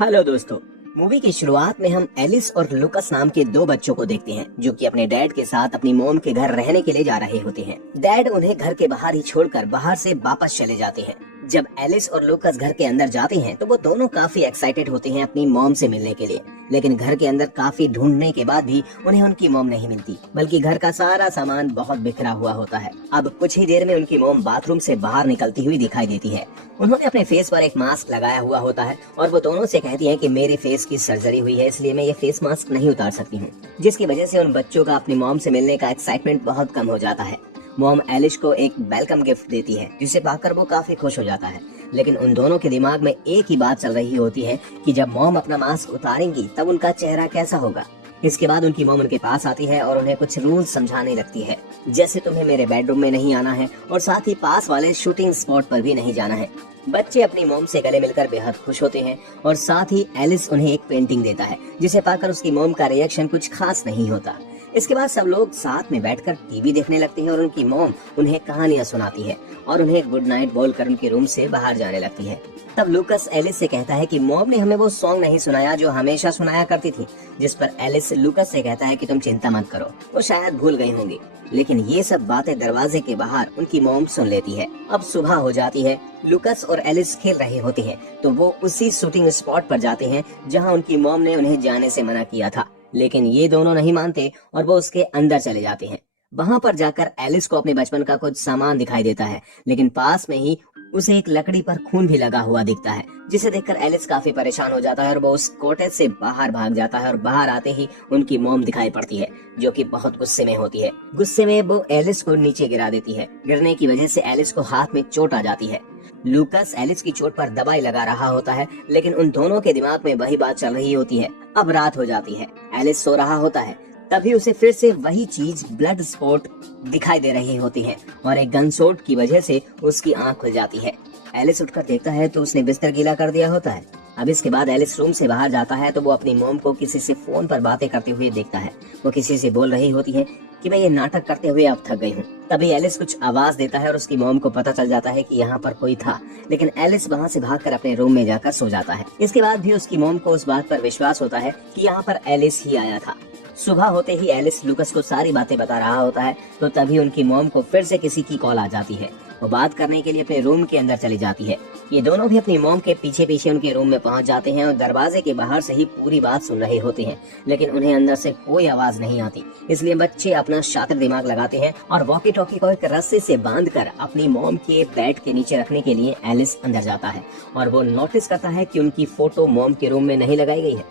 Hello दोस्तों। Movie की शुरुआत में हम एलिस और लुकस नाम के दो बच्चों को देखते हैं जो कि अपने डैड के साथ अपनी मॉम के घर रहने के लिए जा रहे होते हैं। डैड उन्हें घर के बाहर ही छोड़कर बाहर से वापस चले जाते हैं। जब एलिस और लुकस घर के अंदर जाते हैं तो वो दोनों काफी एक्साइटेड होते हैं अपनी मॉम से मिलने के लिए, लेकिन घर के अंदर काफी ढूंढने के बाद भी उन्हें उनकी मॉम नहीं मिलती, बल्कि घर का सारा सामान बहुत बिखरा हुआ होता है। अब कुछ ही देर में उनकी मॉम बाथरूम से बाहर निकलती हुई दिखाई देती है। उन्होंने अपने फेस पर एक मास्क लगाया हुआ होता है और वो दोनों से कहती है कि मेरे फेस की सर्जरी हुई है, इसलिए मैं ये फेस मास्क नहीं उतार सकती हूँ, जिसकी वजह से उन बच्चों का अपनी मॉम से मिलने का एक्साइटमेंट बहुत कम हो जाता है। मॉम एलिस को एक वेलकम गिफ्ट देती है जिसे पाकर वो काफी खुश हो जाता है, लेकिन उन दोनों के दिमाग में एक ही बात चल रही होती है कि जब मॉम अपना मास्क उतारेंगी तब उनका चेहरा कैसा होगा। इसके बाद उनकी मॉम उनके पास आती है और उन्हें कुछ रूल समझाने लगती है, जैसे तुम्हें मेरे बेडरूम में नहीं आना है और साथ ही पास वाले शूटिंग स्पॉट पर भी नहीं जाना है। बच्चे अपनी मॉम से गले मिलकर बेहद खुश होते हैं और साथ ही एलिस उन्हें एक पेंटिंग देता है जिसे पाकर उसकी मॉम का रिएक्शन कुछ खास नहीं होता। इसके बाद सब लोग साथ में बैठकर टीवी देखने लगते हैं और उनकी मॉम उन्हें कहानियां सुनाती है और उन्हें गुड नाइट बोलकर उनके रूम से बाहर जाने लगती है। तब लुकस एलिस से कहता है कि मॉम ने हमें वो सॉन्ग नहीं सुनाया जो हमेशा सुनाया करती थी, जिस पर एलिस लुकस से कहता है कि तुम चिंता मत करो, वो शायद भूल गई होंगी। लेकिन ये सब बातें दरवाजे के बाहर उनकी मॉम सुन लेती है। अब सुबह हो जाती है। लुकस और एलिस खेल रहे होते हैं तो वो उसी शूटिंग स्पॉट पर जाते हैं जहां उनकी मॉम ने उन्हें जाने से मना किया था, लेकिन ये दोनों नहीं मानते और वो उसके अंदर चले जाते हैं। वहां पर जाकर एलिस को अपने बचपन का कुछ सामान दिखाई देता है, लेकिन पास में ही उसे एक लकड़ी पर खून भी लगा हुआ दिखता है, जिसे देखकर एलिस काफी परेशान हो जाता है और वो उस कॉटेज से बाहर भाग जाता है और बाहर आते ही उनकी मॉम दिखाई पड़ती है जो कि बहुत गुस्से में होती है। गुस्से में वो एलिस को नीचे गिरा देती है। गिरने की वजह से एलिस को हाथ में चोट आ जाती है। लुकस एलिस की चोट पर दवाई लगा रहा होता है, लेकिन उन दोनों के दिमाग में वही बात चल रही होती है। अब रात हो जाती है। एलिस सो रहा होता है, तभी उसे फिर से वही चीज ब्लड स्पॉट दिखाई दे रही होती है और एक गन शॉट की वजह से उसकी आंख खुल जाती है। एलिस उठकर देखता है तो उसने बिस्तर गीला कर दिया होता है। अब इसके बाद एलिस रूम से बाहर जाता है तो वो अपनी मॉम को किसी से फोन पर बातें करते हुए देखता है। वो किसी से बोल रही होती है कि मैं ये नाटक करते हुए अब थक गई हूँ। तभी एलिस कुछ आवाज देता है और उसकी मॉम को पता चल जाता है कि यहाँ पर कोई था, लेकिन एलिस वहाँ से भागकर अपने रूम में जाकर सो जाता है। इसके बाद भी उसकी मॉम को उस बात पर विश्वास होता है कि यहाँ पर एलिस ही आया था। सुबह होते ही एलिस लुकस को सारी बातें बता रहा होता है तो तभी उनकी मॉम को फिर से किसी की कॉल आ जाती है। वो बात करने के लिए अपने रूम के अंदर चली जाती है। ये दोनों भी अपनी मॉम के पीछे पीछे उनके रूम में पहुंच जाते हैं और दरवाजे के बाहर से ही पूरी बात सुन रहे होते हैं, लेकिन उन्हें अंदर से कोई आवाज नहीं आती। इसलिए बच्चे अपना शातिर दिमाग लगाते हैं और वॉकी टॉकी को एक रस्सी से बांधकर अपनी मॉम के बेड के नीचे रखने के लिए एलिस अंदर जाता है और वो नोटिस करता है कि उनकी फोटो मॉम के रूम में नहीं लगाई गई है।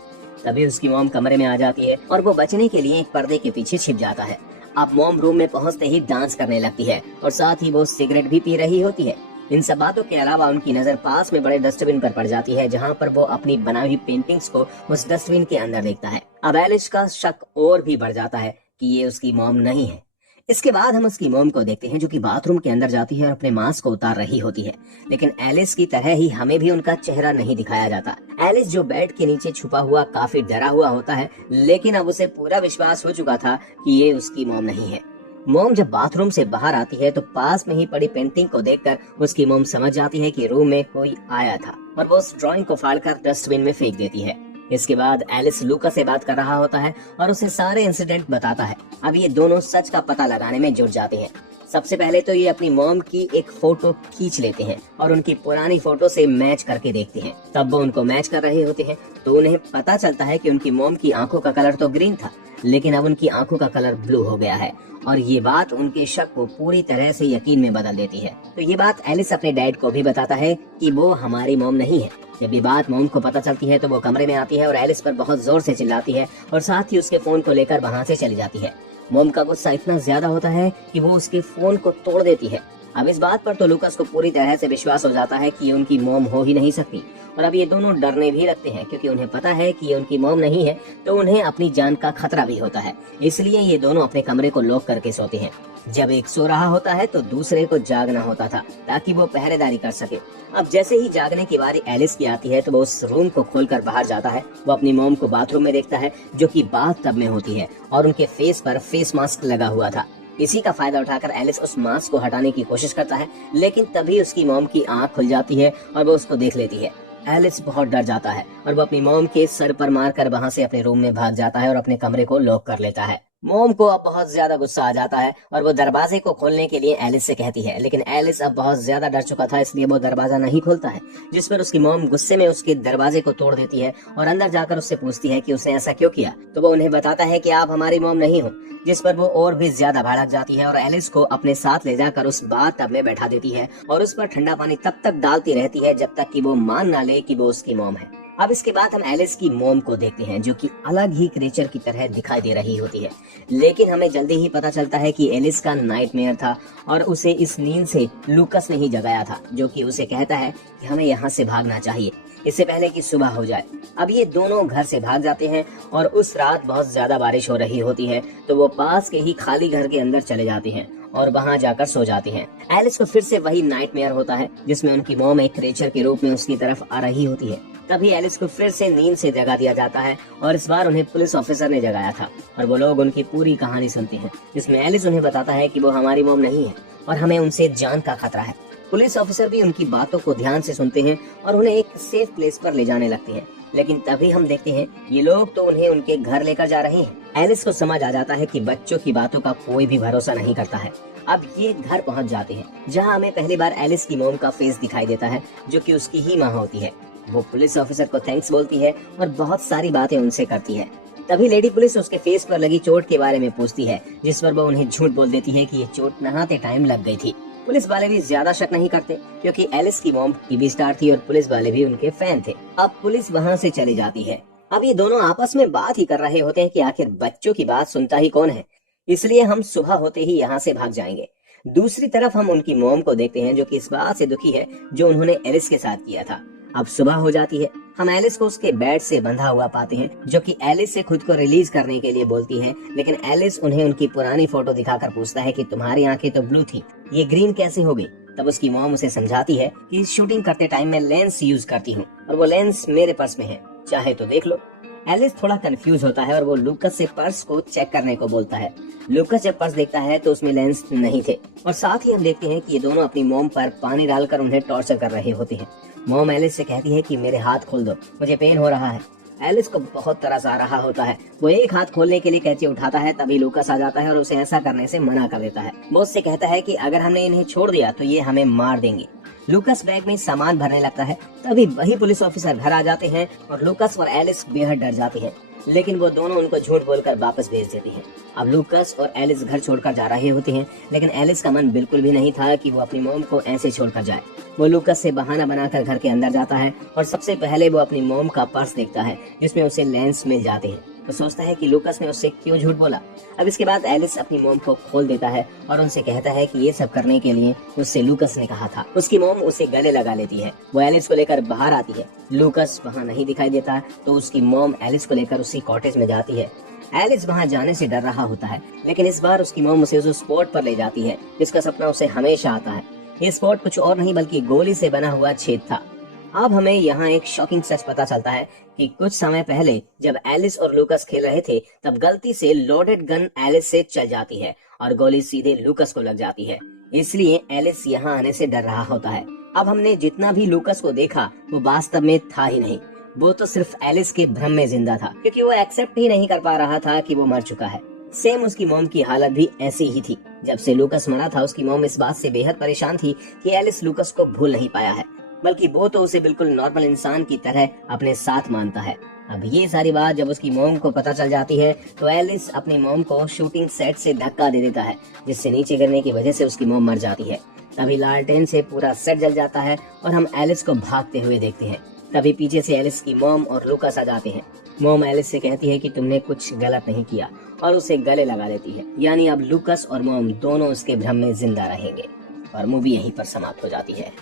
तभी उसकी मॉम कमरे में आ जाती है और वो बचने के लिए एक पर्दे के पीछे छिप जाता है। अब मॉम रूम में पहुंचते ही डांस करने लगती है और साथ ही वो सिगरेट भी पी रही होती है। इन सब बातों के अलावा उनकी नजर पास में बड़े डस्टबिन पर पड़ जाती है, जहां पर वो अपनी बनाई हुई पेंटिंग्स को उस डस्टबिन के अंदर देखता है। अब एलिस का शक और भी बढ़ जाता है कि ये उसकी मॉम नहीं है। इसके बाद हम उसकी मॉम को देखते हैं जो कि बाथरूम के अंदर जाती है और अपने मास्क को उतार रही होती है, लेकिन एलिस की तरह ही हमें भी उनका चेहरा नहीं दिखाया जाता। एलिस जो बेड के नीचे छुपा हुआ काफी डरा हुआ होता है, लेकिन अब उसे पूरा विश्वास हो चुका था कि ये उसकी मॉम नहीं है। मॉम जब बाथरूम से बाहर आती है तो पास में ही पड़ी पेंटिंग को देखकर उसकी मॉम समझ जाती है कि रूम में कोई आया था और वो उस ड्राइंग को फाड़कर डस्टबिन में फेंक देती है। इसके बाद एलिस लुकस से बात कर रहा होता है और उसे सारे इंसिडेंट बताता है। अब ये दोनों सच का पता लगाने में जुट जाते हैं। सबसे पहले तो ये अपनी मॉम की एक फोटो खींच लेते हैं और उनकी पुरानी फोटो से मैच करके देखते हैं। तब वो उनको मैच कर रहे होते हैं तो उन्हें पता चलता है कि उनकी मॉम की आंखों का कलर तो ग्रीन था, लेकिन अब उनकी आंखों का कलर ब्लू हो गया है और ये बात उनके शक को पूरी तरह से यकीन में बदल देती है। तो ये बात एलिस अपने डैड को भी बताता है कि वो हमारी मॉम नहीं है। जब ये बात मॉम को पता चलती है तो वो कमरे में आती है और एलिस पर बहुत जोर से चिल्लाती है और साथ ही उसके फोन को लेकर वहाँ से चली जाती है। मॉम का गुस्सा इतना ज्यादा होता है कि वो उसके फोन को तोड़ देती है। अब इस बात पर तो लुकस को पूरी तरह से विश्वास हो जाता है कि ये उनकी मॉम हो ही नहीं सकती और अब ये दोनों डरने भी लगते हैं, क्योंकि उन्हें पता है कि ये उनकी मॉम नहीं है तो उन्हें अपनी जान का खतरा भी होता है। इसलिए ये दोनों अपने कमरे को लॉक करके सोते हैं। जब एक सो रहा होता है तो दूसरे को जागना होता था ताकि वो पहरेदारी कर सके। अब जैसे ही जागने की बारी एलिस की आती है तो वो उस रूम को खोलकर बाहर जाता है। वो अपनी मॉम को बाथरूम में देखता है जो कि बाथ टब में होती है और उनके फेस पर फेस मास्क लगा हुआ था। इसी का फायदा उठाकर एलिस उस मास्क को हटाने की कोशिश करता है, लेकिन तभी उसकी मॉम की आंख खुल जाती है और वो उसको देख लेती है। एलिस बहुत डर जाता है और वो अपनी मॉम के सर पर मारकर वहाँ से अपने रूम में भाग जाता है और अपने कमरे को लॉक कर लेता है। मॉम को अब बहुत ज्यादा गुस्सा आ जाता है और वो दरवाजे को खोलने के लिए एलिस से कहती है, लेकिन एलिस अब बहुत ज्यादा डर चुका था, इसलिए वो दरवाजा नहीं खोलता है। जिस पर उसकी मॉम गुस्से में उसके दरवाजे को तोड़ देती है और अंदर जाकर उससे पूछती है कि उसने ऐसा क्यों किया। तो वो उन्हें बताता है कि आप हमारी मॉम नहीं हो, जिस पर वो और भी ज्यादा भड़क जाती है और एलिस को अपने साथ ले जाकर उस बाथ टब में बैठा देती है और उस पर ठंडा पानी तब तक डालती रहती है जब तक कि वो मान ना ले कि वो उसकी मॉम है। अब इसके बाद हम एलिस की मॉम को देखते हैं, जो कि अलग ही क्रिएचर की तरह दिखाई दे रही होती है। लेकिन हमें जल्दी ही पता चलता है कि एलिस का नाइटमेयर था और उसे इस नींद से लूकस ने ही जगाया था, जो कि उसे कहता है कि हमें यहाँ से भागना चाहिए इससे पहले कि सुबह हो जाए। अब ये दोनों घर से भाग जाते हैं और उस रात बहुत ज्यादा बारिश हो रही होती है, तो वो पास के ही खाली घर के अंदर चले जाते हैं और वहाँ जाकर सो जाते हैं। एलिस को फिर से वही नाइटमेयर होता है, जिसमें उनकी मॉम एक क्रिएचर के रूप में उसकी तरफ आ रही होती है। तभी एलिस को फिर से नींद से जगा दिया जाता है और इस बार उन्हें पुलिस ऑफिसर ने जगाया था और वो लोग उनकी पूरी कहानी सुनते हैं, जिसमें एलिस उन्हें बताता है कि वो हमारी मॉम नहीं है और हमें उनसे जान का खतरा है। पुलिस ऑफिसर भी उनकी बातों को ध्यान से सुनते हैं और उन्हें एक सेफ प्लेस पर ले जाने लगते हैं। लेकिन तभी हम देखते हैं ये लोग तो उन्हें उनके घर लेकर जा रहे हैं। एलिस को समझ आ जाता है कि बच्चों की बातों का कोई भी भरोसा नहीं करता है। अब ये घर पहुंच जाते हैं, जहां हमें पहली बार एलिस की मॉम का फेस दिखाई देता है, जो कि उसकी ही माँ होती है। वो पुलिस ऑफिसर को थैंक्स बोलती है और बहुत सारी बातें उनसे करती है। तभी लेडी पुलिस उसके फेस पर लगी चोट के बारे में पूछती है, जिस पर वो उन्हें झूठ बोल देती है कि ये चोट नहाते टाइम लग गई थी। पुलिस वाले भी ज्यादा शक नहीं करते, क्योंकि एलिस की मॉम टीवी स्टार थी और पुलिस वाले भी उनके फैन थे। अब पुलिस वहाँ से चली जाती है। अब ये दोनों आपस में बात ही कर रहे होते हैं कि आखिर बच्चों की बात सुनता ही कौन है, इसलिए हम सुबह होते ही यहाँ से भाग जाएंगे। दूसरी तरफ हम उनकी मॉम को देखते हैं, जो कि इस बात से दुखी है जो उन्होंने एलिस के साथ किया था। अब सुबह हो जाती है, हम एलिस को उसके बेड से बंधा हुआ पाते हैं, जो कि एलिस से खुद को रिलीज करने के लिए बोलती है। लेकिन एलिस उन्हें उनकी पुरानी फोटो दिखाकर पूछता है कि तुम्हारी आंखें तो ब्लू थी, ये ग्रीन कैसे हो गई। तब उसकी मॉम उसे समझाती है कि शूटिंग करते टाइम मैं लेंस यूज करती हूँ और वो लेंस मेरे पर्स में है, चाहे तो देख लो। एलिस थोड़ा कंफ्यूज होता है और वो लूकस से पर्स को चेक करने को बोलता है। लूकस जब पर्स देखता है तो उसमें लेंस नहीं थे और साथ ही हम देखते हैं कि ये दोनों अपनी मॉम पर पानी डालकर उन्हें टॉर्चर कर रहे होते हैं। मॉम एलिस से कहती है कि मेरे हाथ खोल दो, मुझे पेन हो रहा है। एलिस को बहुत तरस आ रहा होता है। वो एक हाथ खोलने के लिए कैंची उठाता है, तभी लूकस आ जाता है और उसे ऐसा करने से मना कर देता है। वो उससे कहता है कि अगर हमने इन्हें छोड़ दिया तो ये हमें मार देंगे। लूकस बैग में सामान भरने लगता है, तभी वही पुलिस ऑफिसर घर आ जाते हैं और लूकस और एलिस बेहद डर जाते हैं, लेकिन वो दोनों उनको झूठ बोलकर वापस भेज देती हैं। अब लूकस और एलिस घर छोड़कर जा रहे होते हैं, लेकिन एलिस का मन बिल्कुल भी नहीं था कि वो अपनी मॉम को ऐसे छोड़कर जाए। वो लूकस से बहाना बनाकर घर के अंदर जाता है और सबसे पहले वो अपनी मॉम का पर्स देखता है, जिसमें उसे लेंस मिल जाते हैं। वो सोचता है कि लूकस ने उससे क्यों झूठ बोला। अब इसके बाद एलिस अपनी मॉम को खोल देता है और उनसे कहता है कि ये सब करने के लिए उससे लूकस ने कहा था। उसकी मॉम उसे गले लगा लेती है। वो एलिस को लेकर बाहर आती है। लूकस वहाँ नहीं दिखाई देता, तो उसकी मॉम एलिस को लेकर उसी कॉटेज में जाती है। एलिस वहाँ जाने से डर रहा होता है, लेकिन इस बार उसकी मॉम उसे उस स्पॉट पर ले जाती है जिसका सपना उसे हमेशा आता है। ये स्पॉट कुछ और नहीं बल्कि गोली से बना हुआ छेद था। अब हमें यहाँ एक शॉकिंग सच पता चलता है कि कुछ समय पहले जब एलिस और लूकस खेल रहे थे, तब गलती से लोडेड गन एलिस से चल जाती है और गोली सीधे लूकस को लग जाती है। इसलिए एलिस यहाँ आने से डर रहा होता है। अब हमने जितना भी लूकस को देखा वो वास्तव में था ही नहीं, वो तो सिर्फ एलिस के भ्रम में जिंदा था, क्योंकि वो एक्सेप्ट ही नहीं कर पा रहा था कि वो मर चुका है। सेम उसकी मॉम की हालत भी ऐसी ही थी। जब से लूकस मरा था, उसकी मॉम इस बात से बेहद परेशान थी कि एलिस लूकस को भूल नहीं पाया है, बल्कि वो तो उसे बिल्कुल नॉर्मल इंसान की तरह अपने साथ मानता है। अब ये सारी बात जब उसकी मॉम को पता चल जाती है, तो एलिस अपनी मॉम को शूटिंग सेट से धक्का दे देता है, जिससे नीचे गिरने की वजह से उसकी मॉम मर जाती है। तभी लालटेन से पूरा सेट जल जाता है और हम एलिस को भागते हुए देखते हैं। तभी पीछे से एलिस की मॉम और लूकस आ जाते हैं। मॉम एलिस से कहती है कि तुमने कुछ गलत नहीं किया और उसे गले लगा लेती है। यानी अब लूकस और मॉम दोनों उसके भ्रम में जिंदा रहेंगे और मूवी यहीं पर समाप्त हो जाती है।